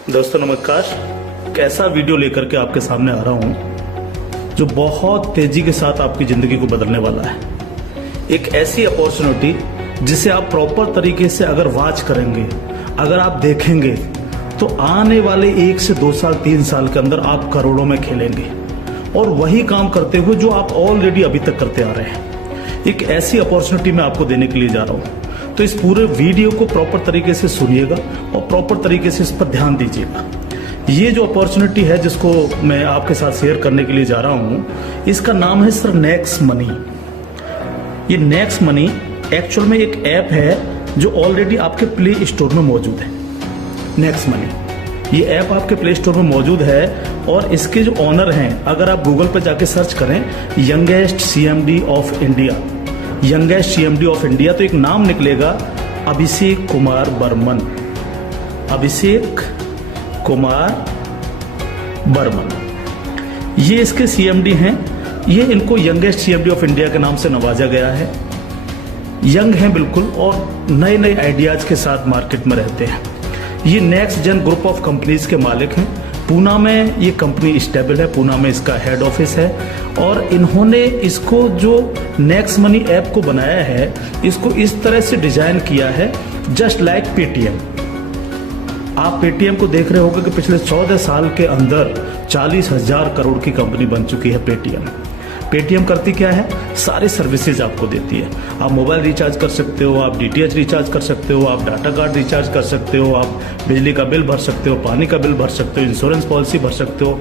दोस्तों नमस्कार। कैसा वीडियो लेकर के आपके सामने आ रहा हूं जो बहुत तेजी के साथ आपकी जिंदगी को बदलने वाला है। एक ऐसी अपॉर्चुनिटी जिसे आप प्रॉपर तरीके से अगर वॉच करेंगे, अगर आप देखेंगे तो आने वाले 1 से 2 साल 3 साल के अंदर आप करोड़ों में खेलेंगे और वही काम करते हुए जो आप ऑलरेडी अभी तक करते आ रहे हैं। एक ऐसी अपॉर्चुनिटी मैं आपको देने के लिए जा रहा हूं, तो इस पूरे वीडियो को प्रॉपर तरीके से सुनिएगा और प्रॉपर तरीके से इस पर ध्यान दीजिएगा। ये जो अपॉर्चुनिटी है जिसको मैं आपके साथ शेयर करने के लिए जा रहा हूं, इसका नाम है सर नेक्स्ट मनी। ये नेक्स्ट मनी एक्चुअल में एक ऐप है जो ऑलरेडी आपके प्ले स्टोर में मौजूद है। नेक्स्ट मनी ये ऐप आपके प्ले स्टोर में मौजूद है और इसके जो ऑनर हैं, अगर आप गूगल पर जाके सर्च करें youngest CMD of India, youngest CMD of India, तो एक नाम निकलेगा अभिषेक कुमार बर्मन। अभिषेक कुमार बर्मन ये इसके सीएमडी हैं। ये इनको यंगेस्ट सीएमडी ऑफ इंडिया के नाम से नवाजा गया है। यंग हैं बिल्कुल और नए नए आइडियाज के साथ मार्केट में रहते हैं। ये next gen group of companies के मालिक हैं। पूना में ये कंपनी स्टेबल है, पूना में इसका हेड ऑफिस है और इन्होंने इसको जो नेक्स्ट मनी ऐप को बनाया है, इसको इस तरह से डिजाइन किया है जस्ट लाइक पेटीएम। आप पेटीएम को देख रहे होंगे कि पिछले 14 साल के अंदर 40,000 करोड़ की कंपनी बन चुकी है पेटीएम। पेटीएम करती क्या है? सारी सर्विसेज आपको देती है। आप मोबाइल रिचार्ज कर सकते हो, आप डीटीएच रिचार्ज कर सकते हो, आप डाटा कार्ड रिचार्ज कर सकते हो, आप बिजली का बिल भर सकते हो, पानी का बिल भर सकते हो, इंश्योरेंस पॉलिसी भर सकते हो,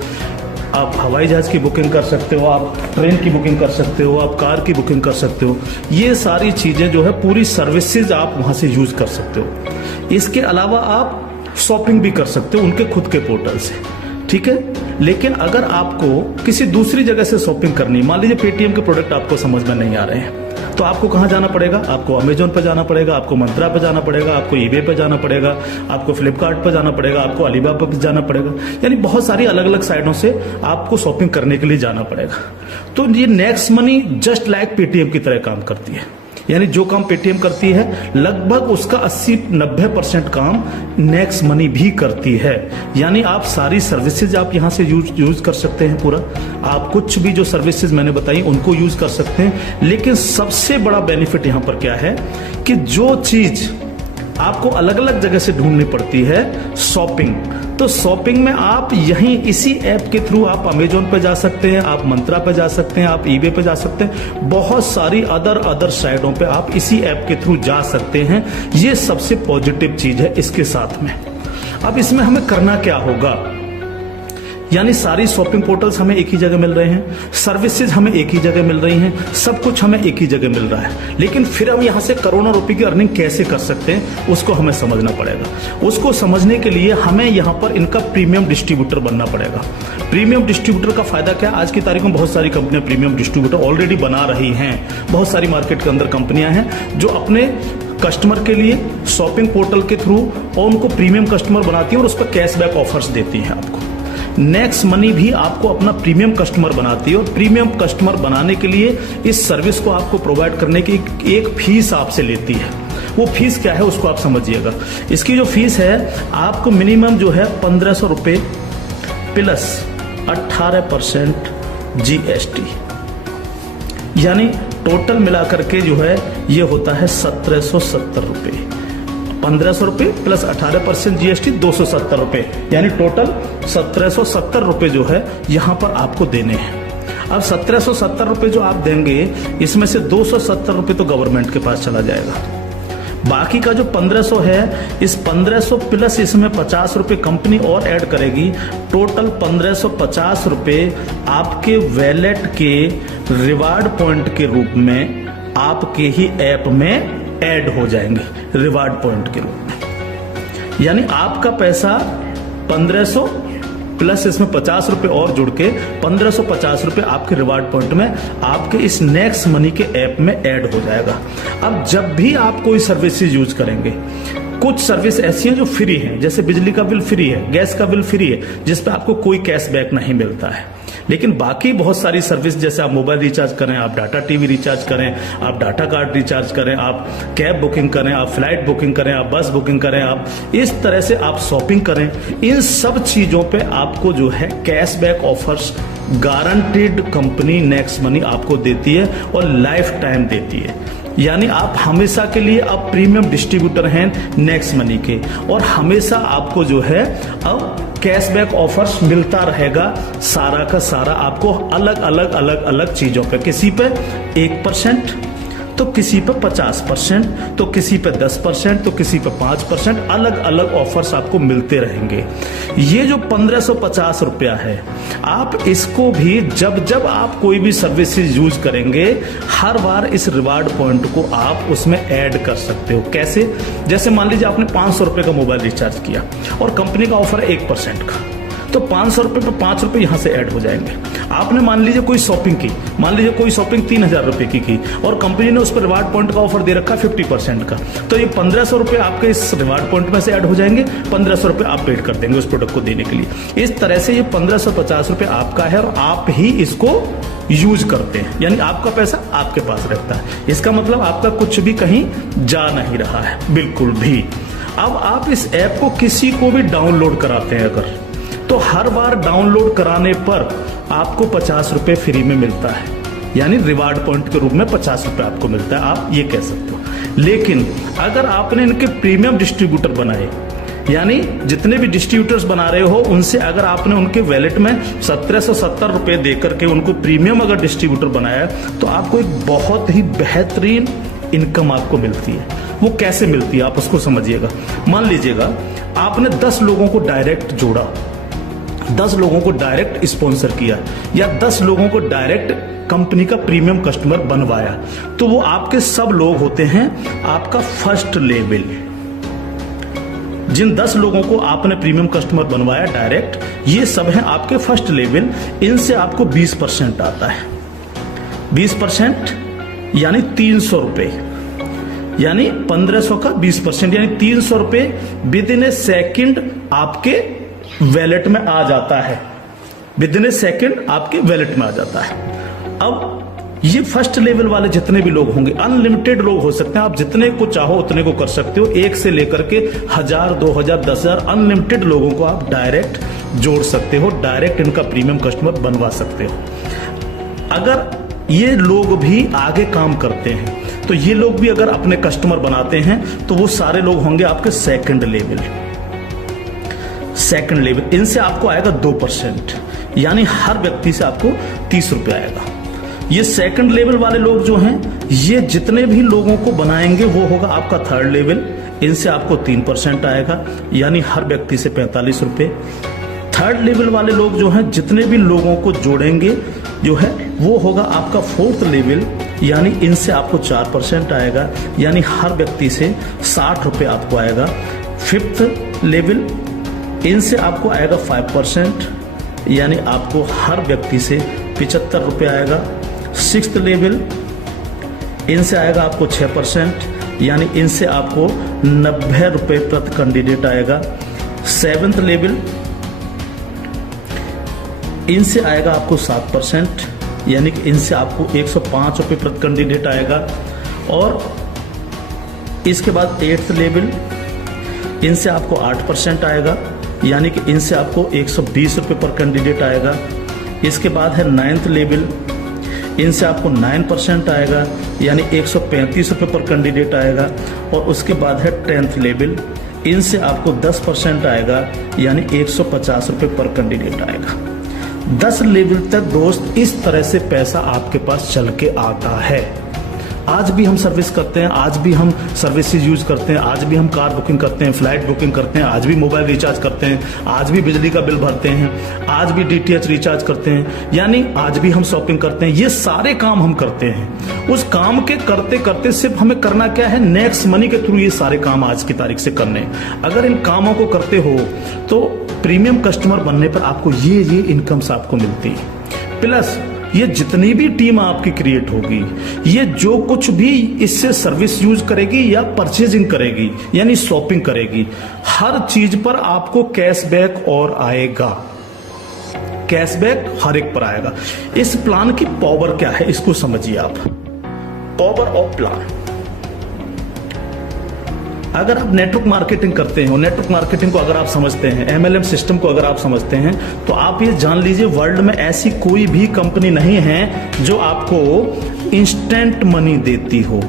आप हवाई जहाज की बुकिंग कर सकते हो, आप ट्रेन की बुकिंग कर सकते हो, आप कार की बुकिंग कर सकते हो। ये सारी चीजें जो है पूरी सर्विसेज आप वहां से यूज कर सकते हो। इसके अलावा आप शॉपिंग भी कर सकते हो उनके खुद के पोर्टल से, ठीक है। लेकिन अगर आपको किसी दूसरी जगह से शॉपिंग करनी, मान लीजिए पेटीएम के प्रोडक्ट आपको समझ में नहीं आ रहे हैं, तो आपको कहां जाना पड़ेगा? आपको अमेजोन पर जाना पड़ेगा, आपको मंत्रा पर जाना पड़ेगा, आपको ईबे पर जाना पड़ेगा, आपको फ्लिपकार्ट पर जाना पड़ेगा, आपको अलीबाबा पर जाना पड़ेगा। यानी बहुत सारी अलग अलग साइटों से आपको शॉपिंग करने के लिए जाना पड़ेगा। तो ये next money just like Paytm की तरह काम करती है। यानी जो काम पेटीएम करती है लगभग उसका 80-90% काम नेक्स्ट मनी भी करती है। यानी आप सारी सर्विसेज आप यहां से यूज कर सकते हैं पूरा। आप कुछ भी जो सर्विसेज मैंने बताई उनको यूज कर सकते हैं। लेकिन सबसे बड़ा बेनिफिट यहां पर क्या है कि जो चीज आपको अलग अलग जगह से ढूंढनी पड़ती है, शॉपिंग, तो शॉपिंग में आप यहीं इसी ऐप के थ्रू आप अमेजोन पे जा सकते हैं, आप मंत्रा पे जा सकते हैं, आप ईबे पे जा सकते हैं, बहुत सारी अदर साइटों पे आप इसी ऐप के थ्रू जा सकते हैं। ये सबसे पॉजिटिव चीज है इसके साथ में। अब इसमें हमें करना क्या होगा? यानी सारी शॉपिंग पोर्टल्स हमें एक ही जगह मिल रहे हैं, सर्विसेज हमें एक ही जगह मिल रही हैं, सब कुछ हमें एक ही जगह मिल रहा है। लेकिन फिर हम यहां से करोड़ों रुपए की अर्निंग कैसे कर सकते हैं उसको हमें समझना पड़ेगा। उसको समझने के लिए हमें यहां पर इनका प्रीमियम डिस्ट्रीब्यूटर बनना पड़ेगा। प्रीमियम डिस्ट्रीब्यूटर का फायदा क्या? आज की तारीख में बहुत सारी कंपनियां प्रीमियम डिस्ट्रीब्यूटर ऑलरेडी बना रही हैं। बहुत सारी मार्केट के अंदर कंपनियां हैं जो अपने कस्टमर के लिए शॉपिंग पोर्टल के थ्रू और उनको प्रीमियम कस्टमर बनाती हैं और उस पर कैशबैक ऑफर्स देती हैं आपको। नेक्स्ट मनी भी आपको अपना प्रीमियम कस्टमर बनाती है और प्रीमियम कस्टमर बनाने के लिए इस सर्विस को आपको प्रोवाइड करने की एक फीस आपसे लेती है। वो फीस क्या है उसको आप समझिएगा। इसकी जो फीस है आपको मिनिमम जो है 1,500 रुपए प्लस 18% GST, यानी टोटल मिलाकर के जो है ये होता है 1,770 रुपए। 1,500 रुपए प्लस 18% GST 270 रुपए, यानी टोटल 1,770 रुपए जो है यहां पर आपको देने हैं। अब 1,770 रुपए जो आप देंगे, इसमें से 270 रुपए तो गवर्नमेंट के पास चला जाएगा। बाकी का जो 1,500 है, इस 1,500 प्लस इसमें 50 रुपए कंपनी और ऐड करेगी। टोटल 1,550 रुपए आपके वैलेट के रिवार्ड पॉइंट के रूप में आपके ही ऐप में ऐड हो जाएंगे, रिवार्ड पॉइंट के रूप में। यानी आपका पैसा 1,500 प्लस इसमें 50 रुपए और जुड़ के 1,550 रुपए आपके रिवार्ड पॉइंट में आपके इस नेक्स्ट मनी के ऐप में ऐड हो जाएगा। अब जब भी आप कोई सर्विसेज यूज करेंगे, कुछ सर्विस ऐसी हैं जो फ्री हैं, जैसे बिजली का बिल फ्री है, गैस का बिल फ्री है, जिस पे आपको कोई कैशबैक नहीं मिलता है। लेकिन बाकी बहुत सारी सर्विस, जैसे आप मोबाइल रिचार्ज करें, आप डाटा टीवी रिचार्ज करें, आप डाटा कार्ड रिचार्ज करें, आप कैब बुकिंग करें, आप फ्लाइट बुकिंग करें, आप बस बुकिंग करें, आप इस तरह से आप शॉपिंग करें, इन सब चीजों पे आपको जो है cashback offers guaranteed company next money आपको देती है और लाइफ टाइम देती है। यानी आप हमेशा के लिए अब प्रीमियम डिस्ट्रीब्यूटर हैं नेक्स्ट मनी के, और हमेशा आपको जो है अब कैशबैक ऑफर्स मिलता रहेगा सारा का सारा आपको अलग अलग अलग अलग चीजों पे, किसी पे 1%, तो किसी पे 50%, तो किसी पे 10%, तो किसी पे 5%, अलग अलग ऑफर्स आपको मिलते रहेंगे। ये जो 1550 रुपया है, आप इसको भी जब जब आप कोई भी सर्विसेज यूज करेंगे, हर बार इस रिवार्ड पॉइंट को आप उसमें ऐड कर सकते हो। कैसे? जैसे मान लीजिए आपने 500 रुपए का मोबाइल रिचार्ज किया और कंपनी का ऑफर है 1% का, तो 500 रुपए पे 5 रुपए यहां से ऐड हो जाएंगे। आपने मान लीजिए कोई शॉपिंग की, मान लीजिए कोई शॉपिंग 3000 रुपए की और कंपनी ने उस पर रिवार्ड पॉइंट का ऑफर दे रखा 50% का, तो ये 1500 रुपए आपके इस रिवार्ड पॉइंट में से ऐड हो जाएंगे, 1500 रुपए आप पेड कर देंगे उस प्रोडक्ट को देने के लिए। इस तरह से ये 1550 रुपए आपका है और आप ही इसको यूज करते हैं, यानी आपका पैसा आपके पास रहता है। इसका मतलब आपका कुछ भी कहीं जा नहीं रहा है, बिल्कुल भी। अब आप इस ऐप को किसी को भी डाउनलोड कराते हैं अगर, तो हर बार डाउनलोड कराने पर आपको 50 रुपए फ्री में मिलता है, यानी रिवार्ड पॉइंट के रूप में 50 रुपए आपको मिलता है, आप ये कह सकते हो। लेकिन अगर आपने इनके प्रीमियम डिस्ट्रीब्यूटर बनाए, यानी जितने भी डिस्ट्रीब्यूटर्स बना रहे हो उनसे अगर आपने उनके वैलेट में 1770 रुपए देकर के उनको प्रीमियम अगर डिस्ट्रीब्यूटर बनाया, तो आपको एक बहुत ही बेहतरीन इनकम आपको मिलती है। वो कैसे मिलती है आप उसको समझिएगा। मान लीजिएगा आपने 10 लोगों को डायरेक्ट जोड़ा, 10 लोगों को डायरेक्ट स्पॉन्सर किया, या 10 लोगों को डायरेक्ट कंपनी का प्रीमियम कस्टमर बनवाया, तो वो आपके सब लोग होते हैं आपका फर्स्ट लेवल। जिन 10 लोगों को आपने प्रीमियम कस्टमर बनवाया डायरेक्ट, ये सब हैं आपके फर्स्ट लेवल। इनसे आपको 20% आता है, 20% यानी 300 रुपए, यानी 1500 का 20%, यानी 300 रुपए विद इन ए सेकेंड आपके वैलेट में आ जाता है, विद इन ए सेकेंड आपके वैलेट में आ जाता है। अब ये फर्स्ट लेवल वाले जितने भी लोग होंगे, अनलिमिटेड लोग हो सकते हैं, आप जितने को चाहो उतने को कर सकते हो, 1 से लेकर के 1000, 2000, 10,000 अनलिमिटेड लोगों को आप डायरेक्ट जोड़ सकते हो, डायरेक्ट इनका प्रीमियम कस्टमर बनवा सकते हो। अगर ये लोग भी आगे काम करते हैं, तो ये लोग भी अगर अपने कस्टमर बनाते हैं, तो वो सारे लोग होंगे आपके सेकंड लेवल। इनसे आपको आएगा 2%, यानी हर व्यक्ति से आपको 30 रुपए आएगा। ये सेकंड लेवल वाले लोग जो हैं, ये जितने भी लोगों को बनाएंगे वो होगा आपका थर्ड लेवल, इनसे आपको 3% आएगा, यानी हर व्यक्ति से 45 रुपए। थर्ड लेवल वाले लोग जो हैं, जितने भी लोगों को जोड़ेंगे जो है, वो होगा आपका फोर्थ लेवल, यानी इनसे आपको 4% आएगा, यानी हर व्यक्ति से 60 रुपए आपको आएगा। फिफ्थ लेवल, इनसे आपको आएगा 5%, यानी आपको हर व्यक्ति से 75 रुपए आएगा। सिक्स्थ लेवल, इनसे आएगा आपको 6%, यानी इनसे आपको 90 रुपए प्रति कैंडिडेट आएगा। सेवेंथ लेवल, इनसे आएगा आपको 7%, यानी कि इनसे आपको 105 रुपए प्रति कैंडिडेट आएगा। और इसके बाद 8th लेवल, इनसे आपको 8% आएगा, यानी कि इनसे आपको 120 रुपए पर कैंडिडेट आएगा। इसके बाद है 9th लेवल, इनसे आपको 9% आएगा, यानी 135 रुपए पर कैंडिडेट आएगा। और उसके बाद है 10th लेवल, इनसे आपको 10% आएगा, यानी 150 रुपए पर कैंडिडेट आएगा। 10 लेवल तक दोस्त इस तरह से पैसा आपके पास चल के आता है। आज भी हम सर्विस करते हैं, आज भी हम सर्विसेज यूज करते हैं, आज भी हम कार बुकिंग करते हैं, फ्लाइट बुकिंग करते हैं, आज भी मोबाइल रिचार्ज करते हैं, आज भी बिजली का बिल भरते हैं, आज भी DTH रिचार्ज करते हैं, यानी आज भी हम शॉपिंग करते हैं। ये सारे काम हम करते हैं। उस काम के करते करते सिर्फ हमें करना क्या है, नेक्स्ट मनी के थ्रू ये सारे काम आज की तारीख से करने। अगर इन कामों को करते हो तो प्रीमियम कस्टमर बनने पर आपको ये इनकम्स आपको मिलती है। प्लस ये जितनी भी टीम आपकी क्रिएट होगी, ये जो कुछ भी इससे सर्विस यूज करेगी या परचेजिंग करेगी, यानी शॉपिंग करेगी, हर चीज पर आपको कैशबैक और आएगा। कैशबैक हर एक पर आएगा। इस प्लान की पावर क्या है इसको समझिए आप। पावर ऑफ प्लान, अगर आप नेटवर्क मार्केटिंग करते हैं, नेटवर्क मार्केटिंग को अगर आप समझते हैं, एमएलएम सिस्टम को अगर आप समझते हैं, तो आप ये जान लीजिए वर्ल्ड में ऐसी कोई भी कंपनी नहीं है जो आपको इंस्टेंट मनी देती हो।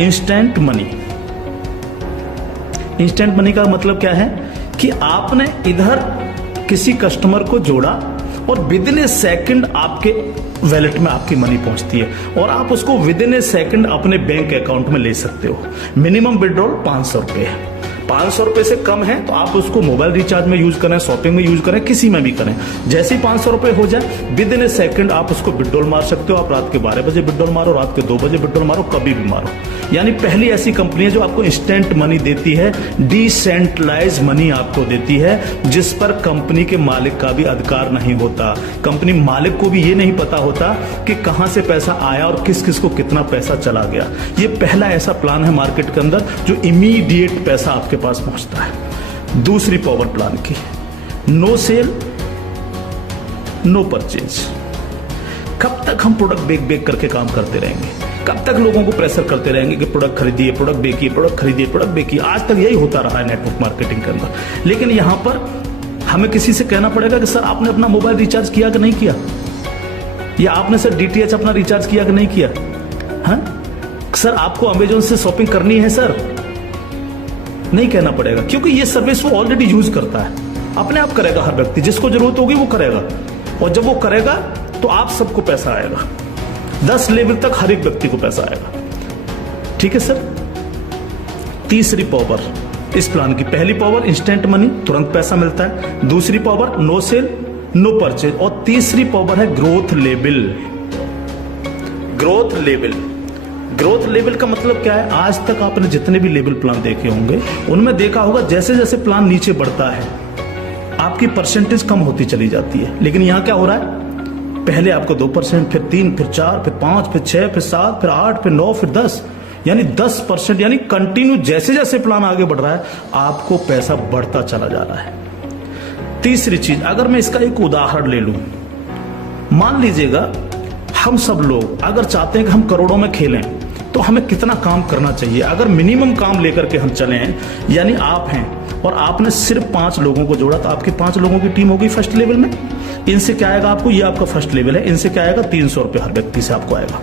इंस्टेंट मनी, इंस्टेंट मनी का मतलब क्या है कि आपने इधर किसी कस्टमर को जोड़ा और विद इन ए सेकंड आपके वैलेट में आपकी मनी पहुंचती है और आप उसको विद इन ए सेकंड अपने बैंक अकाउंट में ले सकते हो। मिनिमम विड्रॉल 500 रुपए है। 500 रुपए से कम है तो आप उसको मोबाइल रिचार्ज में यूज करें, शॉपिंग में यूज करें, किसी में भी करें। जैसे ही 500 रुपए हो जाए विद इन ए सेकंड आप उसको विड्रॉल मार सकते हो। आप रात के 12 बजे विड्रॉल मारो, रात के 2 बजे विड्रॉल मारो, कभी भी मारो। यानी पहली ऐसी कंपनी है जो आपको इंस्टेंट मनी देती है, डिसेंट्रलाइज मनी आपको देती है, जिस पर कंपनी के मालिक का भी अधिकार नहीं होता। कंपनी मालिक को भी ये नहीं पता होता कि कहां से पैसा आया और किस किस को कितना पैसा चला गया। ये पहला ऐसा प्लान है मार्केट के अंदर जो इमीडिएट पैसा आपके पास पहुंचता है। दूसरी पावर प्लान की, नो सेल नो परचेज। कब तक हम प्रोडक्ट बेक करके काम करते रहेंगे? कब तक लोगों को प्रेशर करते रहेंगे कि प्रोडक्ट खरीदिए, प्रोडक्ट बेकिए, प्रोडक्ट खरीदिए, प्रोडक्ट बेकिए? आज तक यही होता रहा है नेटवर्क मार्केटिंग के अंदर। लेकिन यहां पर हमें किसी से कहना पड़ेगा कि सर आपने अपना मोबाइल रिचार्ज किया कि नहीं किया, या आपने सर डीटीएच अपना रिचार्ज किया कि नहीं किया? हाँ सर आपको अमेजोन से शॉपिंग करनी है सर, नहीं कहना पड़ेगा, क्योंकि ये सर्विस वो ऑलरेडी यूज करता है। अपने आप करेगा, हर व्यक्ति जिसको जरूरत होगी वो करेगा, और जब वो करेगा तो आप सबको पैसा आएगा। 10 लेवल तक हर एक व्यक्ति को पैसा आएगा। ठीक है सर। तीसरी पावर इस प्लान की, पहली पावर इंस्टेंट मनी, तुरंत पैसा मिलता है। दूसरी power no sell no purchase, और तीसरी पावर है growth level. Growth level, growth level का मतलब क्या है? आज तक आपने जितने भी लेवल प्लान देखे होंगे उनमें देखा होगा जैसे जैसे प्लान नीचे बढ़ता है आपकी परसेंटेज कम होती चली जाती है। लेकिन यहां क्या हो रहा है? पहले आपको 2%, फिर 3, फिर 4, फिर 5, फिर 6, फिर 7, फिर 8, फिर 9, फिर 10, यानी 10%, यानी कंटिन्यू जैसे जैसे प्लान आगे बढ़ रहा है आपको पैसा बढ़ता चला जा रहा है। तीसरी चीज, अगर मैं इसका एक उदाहरण ले लूं, मान लीजिएगा हम सब लोग अगर चाहते हैं कि हम करोड़ों में खेलें तो हमें कितना काम करना चाहिए? अगर मिनिमम काम लेकर के हम चलें, यानी आप हैं और आपने सिर्फ 5 लोगों को जोड़ा तो आपकी 5 लोगों की टीम होगी फर्स्ट लेवल में। इनसे क्या आएगा आपको? ये आपका फर्स्ट लेवल है। इनसे क्या आएगा? 300 रुपए हर व्यक्ति से आपको आएगा।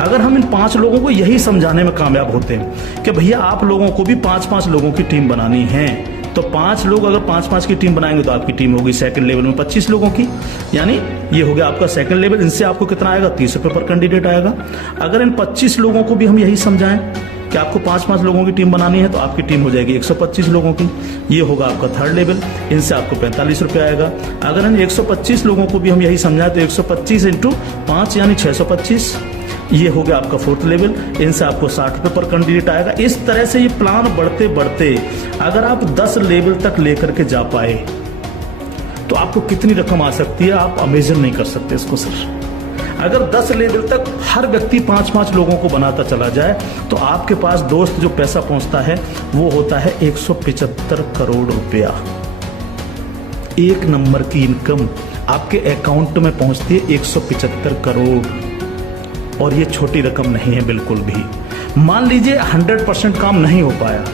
अगर हम इन 5 लोगों को यही समझाने में कामयाब होते हैं कि भैया आप लोगों को भी 5-5 लोगों की टीम बनानी है, तो 5 लोग अगर 5-5 की टीम बनाएंगे तो आपकी टीम होगी सेकंड लेवल में 25 लोगों की, यानी ये हो गया आपका सेकंड लेवल। इनसे आपको कितना आएगा? 30 रुपए पर कैंडिडेट आएगा। अगर इन 25 लोगों को भी हम यही समझाएं कि आपको 5-5 लोगों की टीम बनानी है तो आपकी टीम हो जाएगी 125 लोगों की, ये होगा आपका थर्ड लेवल। इनसे आपको 45 रुपए आएगा। अगर इन 125 लोगों को भी हम यही समझाएं तो 125 × 5 यानी 625, ये हो गया आपका फोर्थ लेवल। इनसे आपको 60 रुपए पर कैंडिडेट आएगा। इस तरह से ये प्लान बढ़ते बढ़ते अगर आप 10 लेवल तक लेकर के जा पाए तो आपको कितनी रकम आ सकती है आप इमेजिन नहीं कर सकते इसको सर। अगर 10 लेवल तक हर व्यक्ति 5-5 लोगों को बनाता चला जाए तो आपके पास दोस्त जो पैसा पहुंचता है वो होता है 175 करोड़ रुपया। एक नंबर की इनकम आपके अकाउंट में पहुंचती है 175 करोड़, और ये छोटी रकम नहीं है बिल्कुल भी। मान लीजिए 100% काम नहीं हो पाया,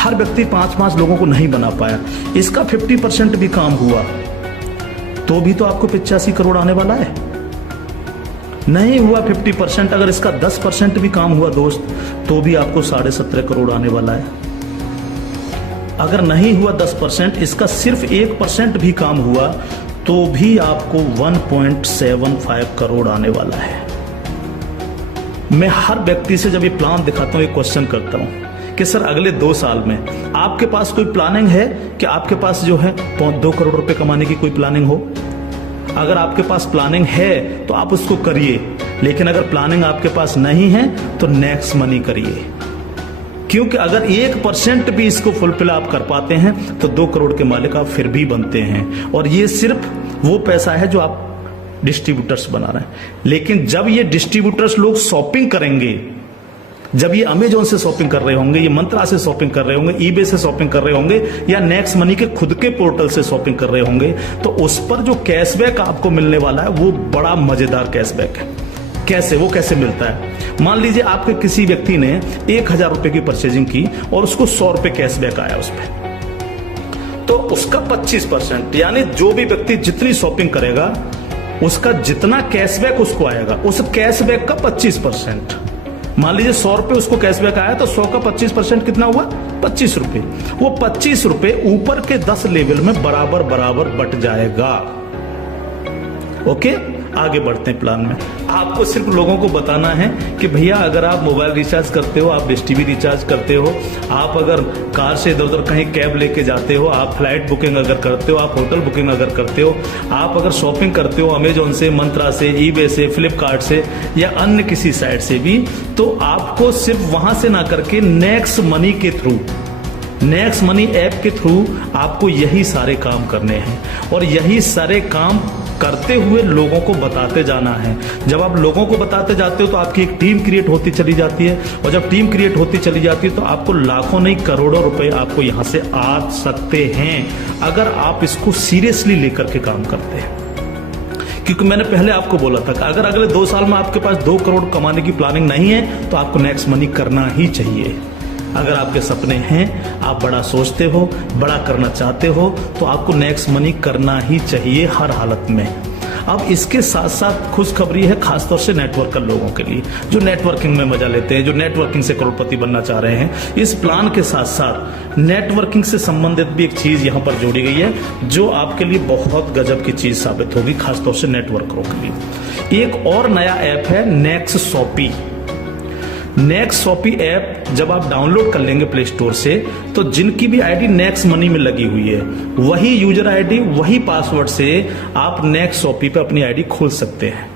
हर व्यक्ति 5-5 लोगों को नहीं बना पाया, इसका 50% भी काम हुआ तो भी तो आपको 85 करोड़ आने वाला है। नहीं हुआ 50%, अगर इसका 10% भी काम हुआ दोस्त तो भी आपको 17.5 करोड़ आने वाला है। अगर नहीं हुआ 10%, इसका सिर्फ 1% भी काम हुआ तो भी आपको 1.75 करोड़ आने वाला है। मैं हर व्यक्ति से जब ये प्लान दिखाता हूं एक क्वेश्चन करता हूं कि सर अगले 2 साल में आपके पास कोई प्लानिंग है कि आपके पास जो है 2 करोड़ रुपए कमाने की कोई प्लानिंग हो? अगर आपके पास प्लानिंग है तो आप उसको करिए, लेकिन अगर प्लानिंग आपके पास नहीं है तो नेक्स्ट मनी करिए, क्योंकि अगर 1% भी इसको फुलफिल आप कर पाते हैं तो 2 करोड़ के मालिक आप फिर भी बनते हैं। और ये सिर्फ वो पैसा है जो आप डिस्ट्रीब्यूटर्स बना रहे हैं। लेकिन जब ये डिस्ट्रीब्यूटर्स लोग शॉपिंग करेंगे जब ये अमेजोन से शॉपिंग कर रहे होंगे, ये मंत्रा से शॉपिंग कर रहे होंगे, ईबे से शॉपिंग कर रहे होंगे, या नेक्स्ट मनी के खुद के पोर्टल से शॉपिंग कर रहे होंगे, तो उस पर जो कैशबैक आपको मिलने वाला है वो बड़ा मजेदार कैशबैक है। कैसे, वो कैसे मिलता है? मान लीजिए आपके किसी व्यक्ति ने 1000 रुपए की परचेजिंग की और उसको 100 रुपए कैशबैक आया उस पर, तो उसका 25%, यानी जो भी व्यक्ति जितनी शॉपिंग करेगा उसका जितना कैशबैक उसको आएगा, उस कैशबैक का 25%। मान लीजिए 100 रुपए उसको कैशबैक आया तो 100 का 25% कितना हुआ? 25 रुपए। वो 25 रुपए ऊपर के 10 लेवल में बराबर बराबर बट जाएगा। ओके, आगे बढ़ते हैं प्लान में। आपको सिर्फ लोगों को बताना है कि भैया अगर आप मोबाइल रिचार्ज करते हो, आप डिश टीवी रिचार्ज करते हो, आप अगर कार से इधर उधर कहीं कैब लेके जाते हो, आप फ्लाइट बुकिंग अगर करते हो, आप होटल बुकिंग अगर करते हो, आप अगर शॉपिंग करते हो अमेजोन से, मंत्रा से, ईबे से, फ्लिपकार्ट से या अन्य किसी साइट से भी, तो आपको सिर्फ वहां से ना करके नेक्स्ट मनी के थ्रू, नेक्स्ट मनी ऐप के थ्रू आपको यही सारे काम करने हैं और यही सारे काम करते हुए लोगों को बताते जाना है। जब आप लोगों को बताते जाते हो तो आपकी एक टीम क्रिएट होती चली जाती है और जब टीम क्रिएट होती चली जाती है तो आपको लाखों नहीं करोड़ों रुपए आपको यहां से आ सकते हैं अगर आप इसको सीरियसली लेकर के काम करते हैं। क्योंकि मैंने पहले आपको बोला था कि अगर अगले 2 साल में आपके पास 2 करोड़ कमाने की प्लानिंग नहीं है तो आपको नेक्स्ट मनी करना ही चाहिए। अगर आपके सपने हैं, आप बड़ा सोचते हो, बड़ा करना चाहते हो, तो आपको नेक्स्ट मनी करना ही चाहिए हर हालत में। अब इसके साथ साथ खुशखबरी है खासतौर से नेटवर्कर लोगों के लिए जो नेटवर्किंग में मजा लेते हैं, जो नेटवर्किंग से करोड़पति बनना चाह रहे हैं। इस प्लान के साथ साथ नेटवर्किंग से संबंधित भी एक चीज यहां पर जोड़ी गई है जो आपके लिए बहुत गजब की चीज साबित होगी, खासतौर से नेटवर्करों के लिए। एक और नया ऐप है next shoppy. Next shoppy app जब आप डाउनलोड कर लेंगे प्ले स्टोर से, तो जिनकी भी आईडी नेक्स्ट मनी में लगी हुई है वही यूजर आईडी, वही पासवर्ड से आप नेक्स्ट शॉपी पे अपनी आईडी खोल सकते हैं।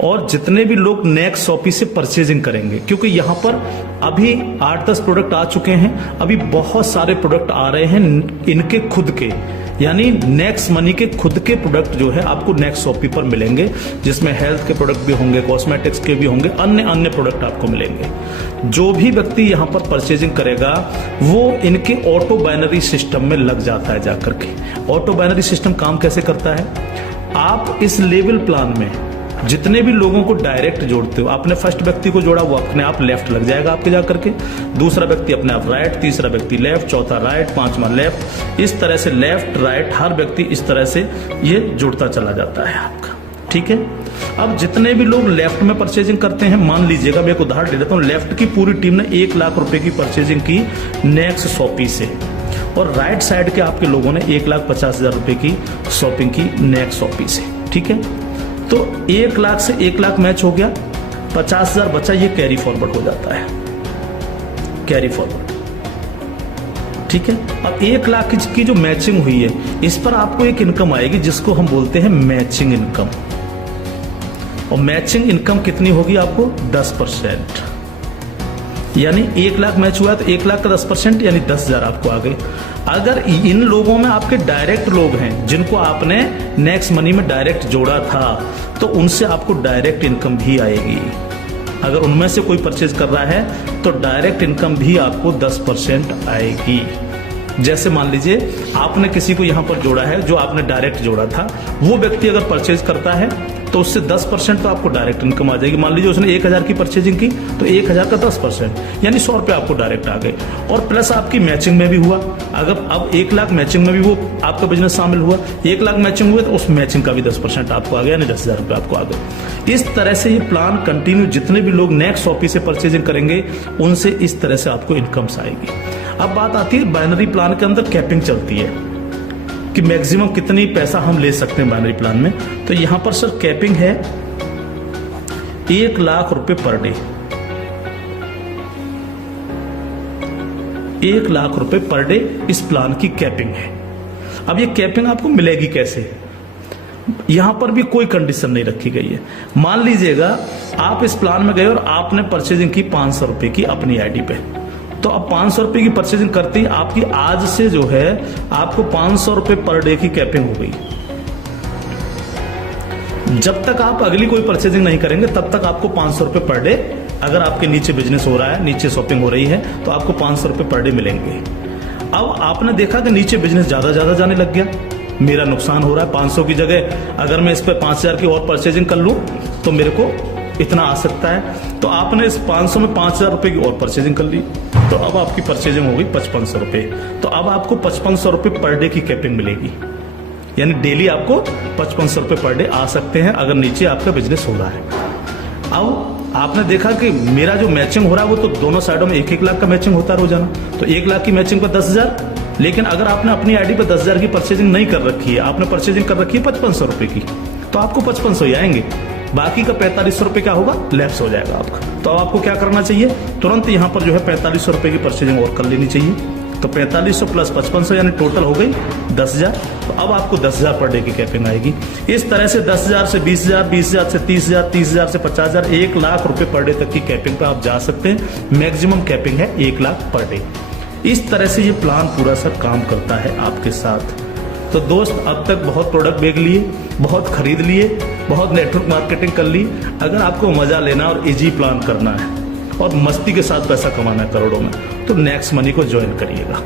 और जितने भी लोग नेक्स्ट शॉपी से परचेजिंग करेंगे, क्योंकि यहां पर अभी 8-10 प्रोडक्ट आ चुके हैं, अभी बहुत सारे प्रोडक्ट आ रहे हैं इनके खुद के, यानी नेक्स्ट मनी के खुद के प्रोडक्ट जो है आपको नेक्स्ट शॉपी पर मिलेंगे, जिसमें हेल्थ के प्रोडक्ट भी होंगे, कॉस्मेटिक्स के भी होंगे, अन्य प्रोडक्ट आपको मिलेंगे। जो भी व्यक्ति यहां पर परचेजिंग करेगा वो इनके ऑटो बाइनरी सिस्टम में लग जाता है जाकर के। ऑटो बाइनरी सिस्टम काम कैसे करता है? आप इस लेवल प्लान में जितने भी लोगों को डायरेक्ट जोड़ते हो, आपने फर्स्ट व्यक्ति को जोड़ा वो अपने आप लेफ्ट लग जाएगा आपके जाकर के, दूसरा व्यक्ति अपने आप राइट, तीसरा व्यक्ति लेफ्ट, चौथा राइट, पांचवा लेफ्ट, इस तरह से लेफ्ट राइट हर व्यक्ति इस तरह से ये जुड़ता चला जाता है आपका। ठीक है, अब जितने भी लोग लेफ्ट में परचेजिंग करते हैं, मान लीजिएगा मैं एक उदाहरण दे देता हूं, लेफ्ट की पूरी टीम ने 1 लाख रुपए की परचेजिंग की नेक्स्ट शॉपी से और राइट साइड के आपके लोगों ने 1,50,000 रुपए की शॉपिंग की नेक्स्ट शॉपी से। ठीक है, तो 1 लाख से 1 लाख मैच हो गया, 50,000 बचा, ये कैरी फॉरवर्ड हो जाता है, कैरी फॉरवर्ड। ठीक है, अब 1 लाख की जो मैचिंग हुई है इस पर आपको एक इनकम आएगी जिसको हम बोलते हैं मैचिंग इनकम। और मैचिंग इनकम कितनी होगी आपको? 10%। यानी 1 लाख मैच हुआ तो 1 लाख का 10% यानी 10,000 आपको आ गए। अगर इन लोगों में आपके डायरेक्ट लोग हैं जिनको आपने नेक्स्ट मनी में डायरेक्ट जोड़ा था तो उनसे आपको डायरेक्ट इनकम भी आएगी। अगर उनमें से कोई परचेज कर रहा है तो डायरेक्ट इनकम भी आपको 10% आएगी। जैसे मान लीजिए आपने किसी को यहां पर जोड़ा है, जो आपने डायरेक्ट जोड़ा था, वो व्यक्ति अगर परचेज करता है तो उससे 10% तो आपको डायरेक्ट इनकम आ जाएगी। मान लीजिए उसने 1,000 की परचेजिंग की तो 1,000 का 10% यानी 100 रुपए आपको डायरेक्ट आ गए। और प्लस आपकी मैचिंग में भी हुआ, अगर अब 1 लाख मैचिंग में भी वो आपका बिजनेस शामिल हुआ, 1 लाख मैचिंग हुए तो उस मैचिंग का भी 10% आपको आ गया, यानी 10,000 रुपए आपको आ गए। इस तरह से ये प्लान कंटिन्यू, जितने भी लोग नेक्स्ट शॉपी से परचेजिंग करेंगे उनसे इस तरह से आपको इनकम्स आएगी। अब बात आती है बाइनरी प्लान के अंदर कैपिंग चलती है कि मैक्सिमम कितनी पैसा हम ले सकते हैं बाइनरी प्लान में। तो यहां पर सर कैपिंग है 1 लाख रुपए पर डे, 1 लाख रुपए पर डे इस प्लान की कैपिंग है। अब ये कैपिंग आपको मिलेगी कैसे? यहां पर भी कोई कंडीशन नहीं रखी गई है। मान लीजिएगा आप इस प्लान में गए और आपने परचेजिंग की 500 रुपए की अपनी आईडी पे, तो अब 500 रुपए की परचेजिंग करती आपकी आज से जो है आपको 500 रुपए पर डे की कैपिंग हो गई। जब तक आप अगली कोई परचेजिंग नहीं करेंगे तब तक आपको 500 रुपए पर डे अगर आपके नीचे बिजनेस हो रहा है, नीचे शॉपिंग हो रही है, तो आपको 500 रुपये पर डे मिलेंगे। अब आपने देखा कि नीचे बिजनेस ज्यादा जाने लग गया, मेरा नुकसान हो रहा है। 500 की जगह अगर मैं इस पर 5000 की और परचेजिंग कर लूं तो मेरे को इतना आ सकता है। तो आपने इस 500 में 5000 रुपए की और परचेजिंग कर ली, तो अब आपकी परचेजिंग हो गई 5500 रुपए। तो अब आपको 5500 रुपए पर डे की कैपिंग मिलेगी, यानी डेली आपको 5500 रुपए पर डे आ सकते हैं अगर नीचे आपका बिजनेस हो रहा है। अब आपने देखा कि मेरा जो मैचिंग हो रहा है वो तो दोनों साइडों में 1-1 लाख का मैचिंग होता है रोजाना, तो 1 लाख की मैचिंग पर 10,000। लेकिन अगर आपने अपनी आईडी पर 10,000 की परचेजिंग नहीं कर रखी है, आपने परचेजिंग कर रखी है 5500 रुपए की, तो आपको 5500 ही आएंगे। बाकी का 4500 रुपए क्या होगा, लैप्स हो जाएगा आपका। तो अब आपको क्या करना चाहिए, तुरंत यहाँ पर जो है 4500 रुपए की परचेजिंग और कर लेनी चाहिए। तो 4500 प्लस 5500 यानी टोटल हो गई 10,000। तो अब आपको 10,000 पर डे की कैपिंग आएगी। इस तरह से 10,000 से 20,000, 20,000 से 30,000, 30,000 से 50,000, 1 लाख रुपए पर डे तक की कैपिंग पे आप जा सकते हैं। मैक्सिमम कैपिंग है 1 लाख पर डे। इस तरह से ये प्लान पूरा सर काम करता है आपके साथ। तो दोस्त, अब तक बहुत प्रोडक्ट बेच लिए, बहुत खरीद लिए, बहुत नेटवर्क मार्केटिंग कर ली। अगर आपको मजा लेना और इजी प्लान करना है और मस्ती के साथ पैसा कमाना है करोड़ों में, तो नेक्स्ट मनी को ज्वाइन करिएगा।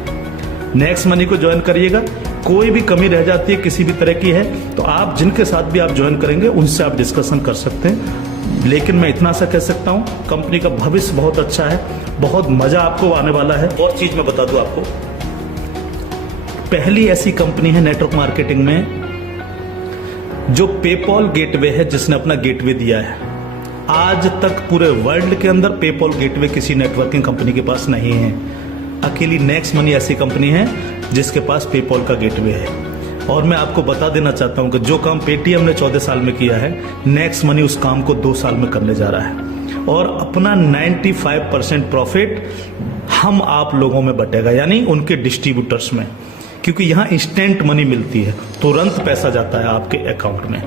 नेक्स्ट मनी को ज्वाइन करिएगा। कोई भी कमी रह जाती है किसी भी तरह की है तो आप जिनके साथ भी आप ज्वाइन करेंगे उनसे आप डिस्कशन कर सकते हैं। लेकिन मैं इतना सा कह सकता हूं, कंपनी का भविष्य बहुत अच्छा है, बहुत मजा आपको आने वाला है। और चीज मैं बता दूं आपको, पहली ऐसी कंपनी है नेटवर्क मार्केटिंग में जो पेपॉल गेटवे है, जिसने अपना गेटवे दिया है। आज तक पूरे वर्ल्ड के अंदर पेपॉल गेटवे किसी नेटवर्किंग कंपनी के पास नहीं है। अकेली नेक्स्ट मनी ऐसी कंपनी है जिसके पास पेपॉल का गेटवे है। और मैं आपको बता देना चाहता हूं कि जो काम पेटीएम ने 14 साल में किया है, नेक्स्ट मनी उस काम को 2 साल में करने जा रहा है। और अपना 95% प्रॉफिट हम आप लोगों में बटेगा, यानी उनके डिस्ट्रीब्यूटर्स में, क्योंकि यहां इंस्टेंट मनी मिलती है, तुरंत पैसा जाता है आपके अकाउंट में,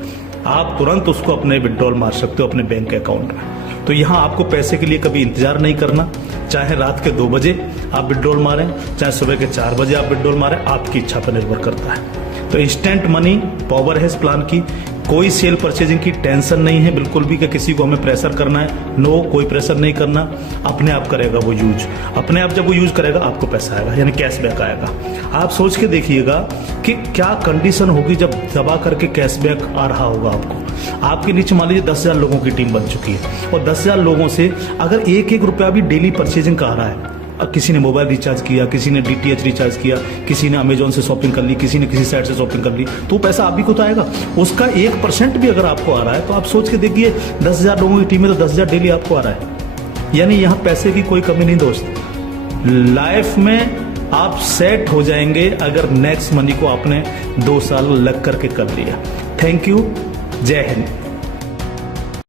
आप तुरंत उसको अपने विड्रॉल मार सकते हो अपने बैंक अकाउंट में। तो यहां आपको पैसे के लिए कभी इंतजार नहीं करना, चाहे रात के 2 बजे आप विड्रॉल मारें, चाहे सुबह के 4 बजे आप विड्रॉल मारें, आपकी इच्छा पर निर्भर करता है। तो इंस्टेंट मनी पावर है इस प्लान की। कोई सेल परचेजिंग की टेंशन नहीं है बिल्कुल भी कि किसी को हमें प्रेशर करना है। नो, कोई प्रेशर नहीं करना, अपने आप करेगा वो यूज। अपने आप जब वो यूज करेगा आपको पैसा आएगा, यानी कैशबैक आएगा। आप सोच के देखिएगा कि क्या कंडीशन होगी जब दबा करके कैशबैक आ रहा होगा आपको। आपके नीचे मान लीजिए 10,000 लोगों की टीम बन चुकी है और 10,000 लोगों से अगर 1-1 रुपया भी डेली परचेजिंग का आ रहा है, किसी ने मोबाइल रिचार्ज किया, किसी ने DTH रिचार्ज किया, किसी ने अमेजोन से शॉपिंग कर ली, किसी ने किसी साइट से शॉपिंग कर ली, तो पैसा आप भी को तो आएगा। उसका 1% भी अगर आपको आ रहा है तो आप सोच के देखिए 10,000 लोगों की टीम में तो 10,000 डेली आपको आ रहा है। यानी यहाँ पैसे की कोई कमी नहीं दोस्त। लाइफ में आप सेट हो जाएंगे अगर नेक्स्ट मनी को आपने 2 साल लग करके कर लिया। थैंक यू, जय हिंद।